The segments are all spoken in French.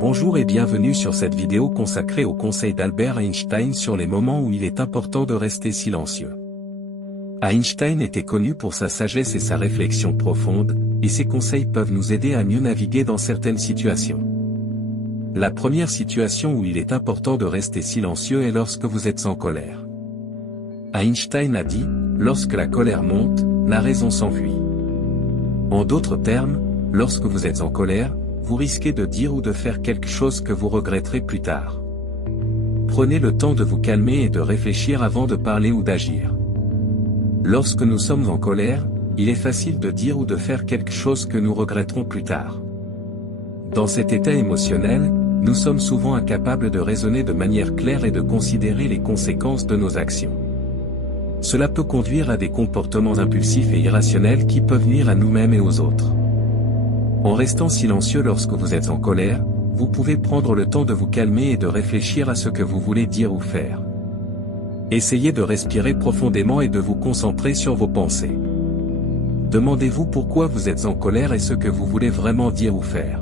Bonjour et bienvenue sur cette vidéo consacrée au conseil d'Albert Einstein sur les moments où il est important de rester silencieux. Einstein était connu pour sa sagesse et sa réflexion profonde, et ses conseils peuvent nous aider à mieux naviguer dans certaines situations. La première situation où il est important de rester silencieux est lorsque vous êtes en colère. Einstein a dit, lorsque la colère monte, la raison s'enfuit. En d'autres termes, lorsque vous êtes en colère, vous risquez de dire ou de faire quelque chose que vous regretterez plus tard. Prenez le temps de vous calmer et de réfléchir avant de parler ou d'agir. Lorsque nous sommes en colère, il est facile de dire ou de faire quelque chose que nous regretterons plus tard. Dans cet état émotionnel, nous sommes souvent incapables de raisonner de manière claire et de considérer les conséquences de nos actions. Cela peut conduire à des comportements impulsifs et irrationnels qui peuvent nuire à nous-mêmes et aux autres. En restant silencieux lorsque vous êtes en colère, vous pouvez prendre le temps de vous calmer et de réfléchir à ce que vous voulez dire ou faire. Essayez de respirer profondément et de vous concentrer sur vos pensées. Demandez-vous pourquoi vous êtes en colère et ce que vous voulez vraiment dire ou faire.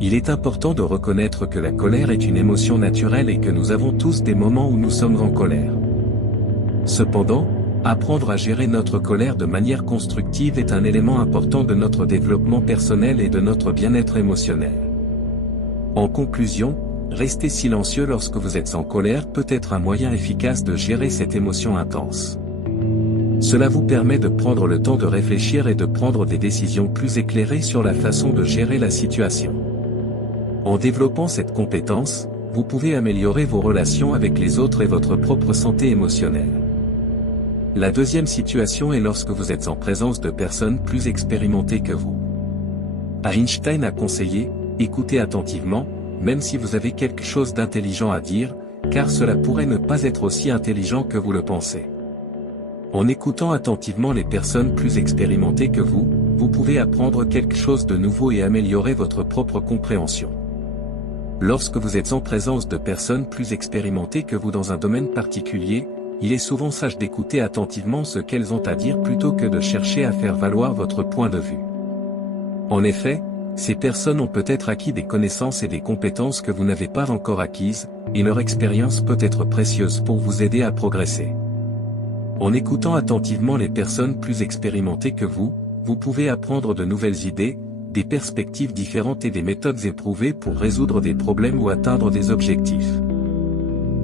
Il est important de reconnaître que la colère est une émotion naturelle et que nous avons tous des moments où nous sommes en colère. Cependant, apprendre à gérer notre colère de manière constructive est un élément important de notre développement personnel et de notre bien-être émotionnel. En conclusion, rester silencieux lorsque vous êtes en colère peut être un moyen efficace de gérer cette émotion intense. Cela vous permet de prendre le temps de réfléchir et de prendre des décisions plus éclairées sur la façon de gérer la situation. En développant cette compétence, vous pouvez améliorer vos relations avec les autres et votre propre santé émotionnelle. La deuxième situation est lorsque vous êtes en présence de personnes plus expérimentées que vous. Einstein a conseillé, écoutez attentivement, même si vous avez quelque chose d'intelligent à dire, car cela pourrait ne pas être aussi intelligent que vous le pensez. En écoutant attentivement les personnes plus expérimentées que vous, vous pouvez apprendre quelque chose de nouveau et améliorer votre propre compréhension. Lorsque vous êtes en présence de personnes plus expérimentées que vous dans un domaine particulier, il est souvent sage d'écouter attentivement ce qu'elles ont à dire plutôt que de chercher à faire valoir votre point de vue. En effet, ces personnes ont peut-être acquis des connaissances et des compétences que vous n'avez pas encore acquises, et leur expérience peut être précieuse pour vous aider à progresser. En écoutant attentivement les personnes plus expérimentées que vous pouvez apprendre de nouvelles idées, des perspectives différentes et des méthodes éprouvées pour résoudre des problèmes ou atteindre des objectifs.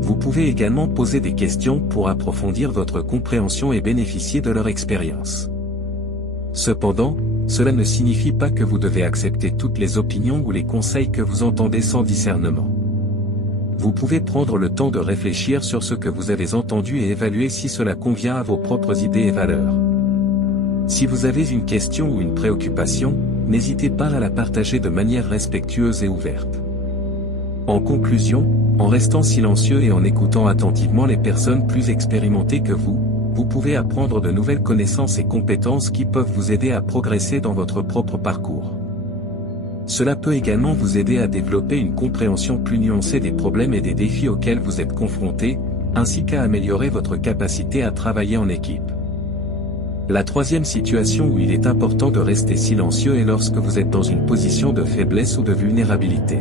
Vous pouvez également poser des questions pour approfondir votre compréhension et bénéficier de leur expérience. Cependant, cela ne signifie pas que vous devez accepter toutes les opinions ou les conseils que vous entendez sans discernement. Vous pouvez prendre le temps de réfléchir sur ce que vous avez entendu et évaluer si cela convient à vos propres idées et valeurs. Si vous avez une question ou une préoccupation, n'hésitez pas à la partager de manière respectueuse et ouverte. En conclusion, en restant silencieux et en écoutant attentivement les personnes plus expérimentées que vous pouvez apprendre de nouvelles connaissances et compétences qui peuvent vous aider à progresser dans votre propre parcours. Cela peut également vous aider à développer une compréhension plus nuancée des problèmes et des défis auxquels vous êtes confrontés, ainsi qu'à améliorer votre capacité à travailler en équipe. La troisième situation où il est important de rester silencieux est lorsque vous êtes dans une position de faiblesse ou de vulnérabilité.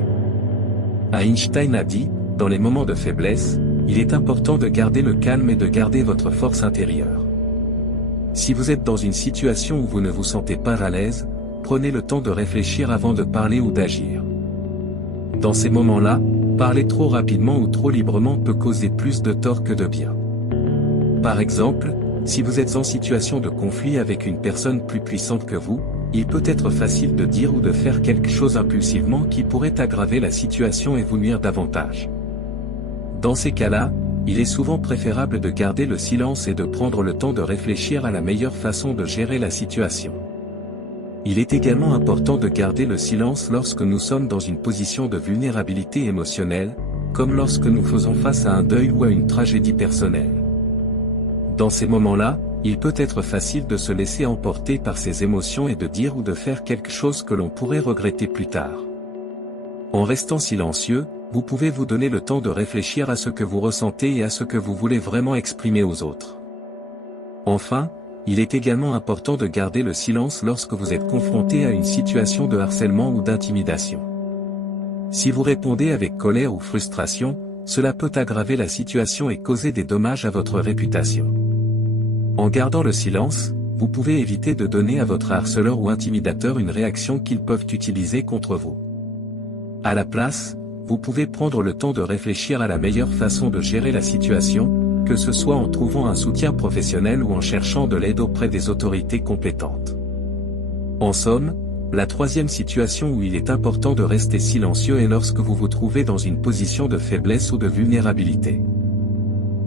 Einstein a dit, dans les moments de faiblesse, il est important de garder le calme et de garder votre force intérieure. Si vous êtes dans une situation où vous ne vous sentez pas à l'aise, prenez le temps de réfléchir avant de parler ou d'agir. Dans ces moments-là, parler trop rapidement ou trop librement peut causer plus de tort que de bien. Par exemple, si vous êtes en situation de conflit avec une personne plus puissante que vous, il peut être facile de dire ou de faire quelque chose impulsivement qui pourrait aggraver la situation et vous nuire davantage. Dans ces cas-là, il est souvent préférable de garder le silence et de prendre le temps de réfléchir à la meilleure façon de gérer la situation. Il est également important de garder le silence lorsque nous sommes dans une position de vulnérabilité émotionnelle, comme lorsque nous faisons face à un deuil ou à une tragédie personnelle. Dans ces moments-là, il peut être facile de se laisser emporter par ses émotions et de dire ou de faire quelque chose que l'on pourrait regretter plus tard. En restant silencieux, vous pouvez vous donner le temps de réfléchir à ce que vous ressentez et à ce que vous voulez vraiment exprimer aux autres. Enfin, il est également important de garder le silence lorsque vous êtes confronté à une situation de harcèlement ou d'intimidation. Si vous répondez avec colère ou frustration, cela peut aggraver la situation et causer des dommages à votre réputation. En gardant le silence, vous pouvez éviter de donner à votre harceleur ou intimidateur une réaction qu'ils peuvent utiliser contre vous. À la place, vous pouvez prendre le temps de réfléchir à la meilleure façon de gérer la situation, que ce soit en trouvant un soutien professionnel ou en cherchant de l'aide auprès des autorités compétentes. En somme, la troisième situation où il est important de rester silencieux est lorsque vous vous trouvez dans une position de faiblesse ou de vulnérabilité.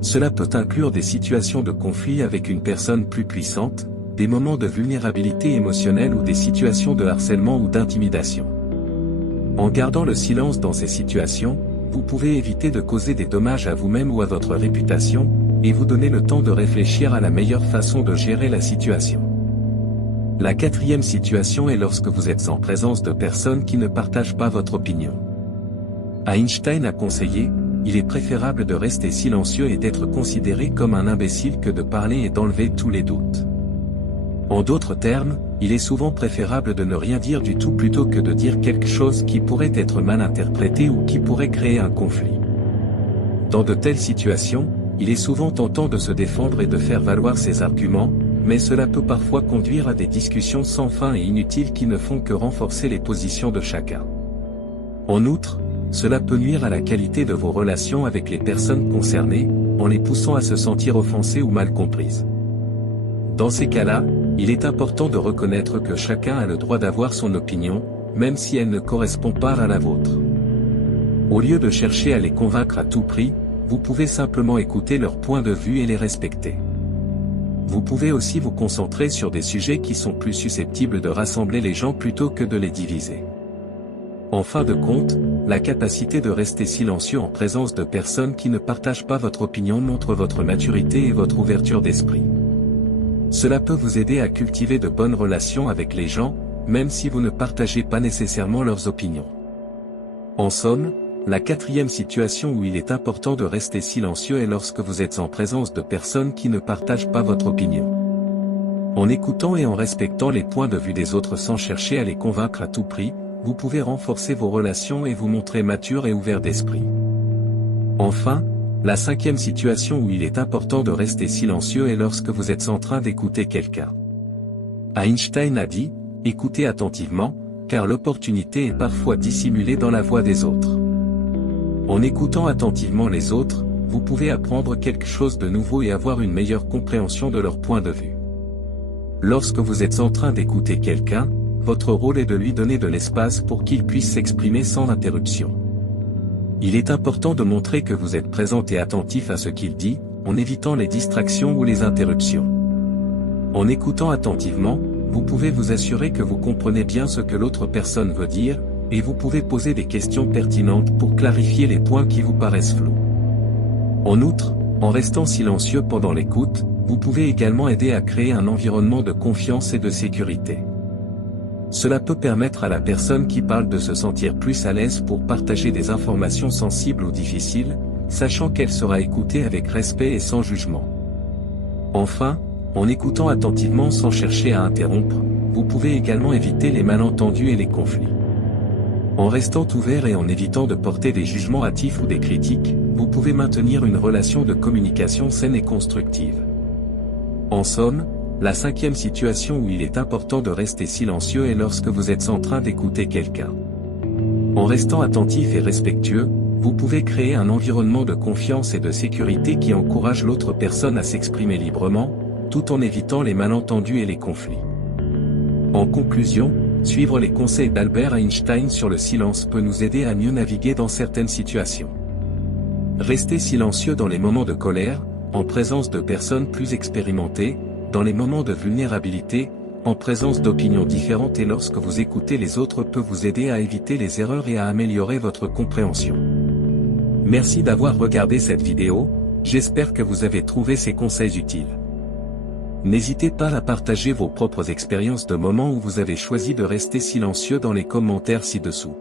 Cela peut inclure des situations de conflit avec une personne plus puissante, des moments de vulnérabilité émotionnelle ou des situations de harcèlement ou d'intimidation. En gardant le silence dans ces situations, vous pouvez éviter de causer des dommages à vous-même ou à votre réputation, et vous donner le temps de réfléchir à la meilleure façon de gérer la situation. La quatrième situation est lorsque vous êtes en présence de personnes qui ne partagent pas votre opinion. Einstein a conseillé, il est préférable de rester silencieux et d'être considéré comme un imbécile que de parler et d'enlever tous les doutes. En d'autres termes, il est souvent préférable de ne rien dire du tout plutôt que de dire quelque chose qui pourrait être mal interprété ou qui pourrait créer un conflit. Dans de telles situations, il est souvent tentant de se défendre et de faire valoir ses arguments, mais cela peut parfois conduire à des discussions sans fin et inutiles qui ne font que renforcer les positions de chacun. En outre, cela peut nuire à la qualité de vos relations avec les personnes concernées, en les poussant à se sentir offensées ou mal comprises. Dans ces cas-là, il est important de reconnaître que chacun a le droit d'avoir son opinion, même si elle ne correspond pas à la vôtre. Au lieu de chercher à les convaincre à tout prix, vous pouvez simplement écouter leur point de vue et les respecter. Vous pouvez aussi vous concentrer sur des sujets qui sont plus susceptibles de rassembler les gens plutôt que de les diviser. En fin de compte, la capacité de rester silencieux en présence de personnes qui ne partagent pas votre opinion montre votre maturité et votre ouverture d'esprit. Cela peut vous aider à cultiver de bonnes relations avec les gens, même si vous ne partagez pas nécessairement leurs opinions. En somme, la quatrième situation où il est important de rester silencieux est lorsque vous êtes en présence de personnes qui ne partagent pas votre opinion. En écoutant et en respectant les points de vue des autres sans chercher à les convaincre à tout prix, vous pouvez renforcer vos relations et vous montrer mature et ouvert d'esprit. Enfin, la cinquième situation où il est important de rester silencieux est lorsque vous êtes en train d'écouter quelqu'un. Einstein a dit, « Écoutez attentivement, car l'opportunité est parfois dissimulée dans la voix des autres. » En écoutant attentivement les autres, vous pouvez apprendre quelque chose de nouveau et avoir une meilleure compréhension de leur point de vue. Lorsque vous êtes en train d'écouter quelqu'un, votre rôle est de lui donner de l'espace pour qu'il puisse s'exprimer sans interruption. Il est important de montrer que vous êtes présent et attentif à ce qu'il dit, en évitant les distractions ou les interruptions. En écoutant attentivement, vous pouvez vous assurer que vous comprenez bien ce que l'autre personne veut dire, et vous pouvez poser des questions pertinentes pour clarifier les points qui vous paraissent flous. En outre, en restant silencieux pendant l'écoute, vous pouvez également aider à créer un environnement de confiance et de sécurité. Cela peut permettre à la personne qui parle de se sentir plus à l'aise pour partager des informations sensibles ou difficiles, sachant qu'elle sera écoutée avec respect et sans jugement. Enfin, en écoutant attentivement sans chercher à interrompre, vous pouvez également éviter les malentendus et les conflits. En restant ouvert et en évitant de porter des jugements hâtifs ou des critiques, vous pouvez maintenir une relation de communication saine et constructive. En somme, la cinquième situation où il est important de rester silencieux est lorsque vous êtes en train d'écouter quelqu'un. En restant attentif et respectueux, vous pouvez créer un environnement de confiance et de sécurité qui encourage l'autre personne à s'exprimer librement, tout en évitant les malentendus et les conflits. En conclusion, suivre les conseils d'Albert Einstein sur le silence peut nous aider à mieux naviguer dans certaines situations. Restez silencieux dans les moments de colère, en présence de personnes plus expérimentées, dans les moments de vulnérabilité, en présence d'opinions différentes et lorsque vous écoutez les autres peut vous aider à éviter les erreurs et à améliorer votre compréhension. Merci d'avoir regardé cette vidéo, j'espère que vous avez trouvé ces conseils utiles. N'hésitez pas à partager vos propres expériences de moments où vous avez choisi de rester silencieux dans les commentaires ci-dessous.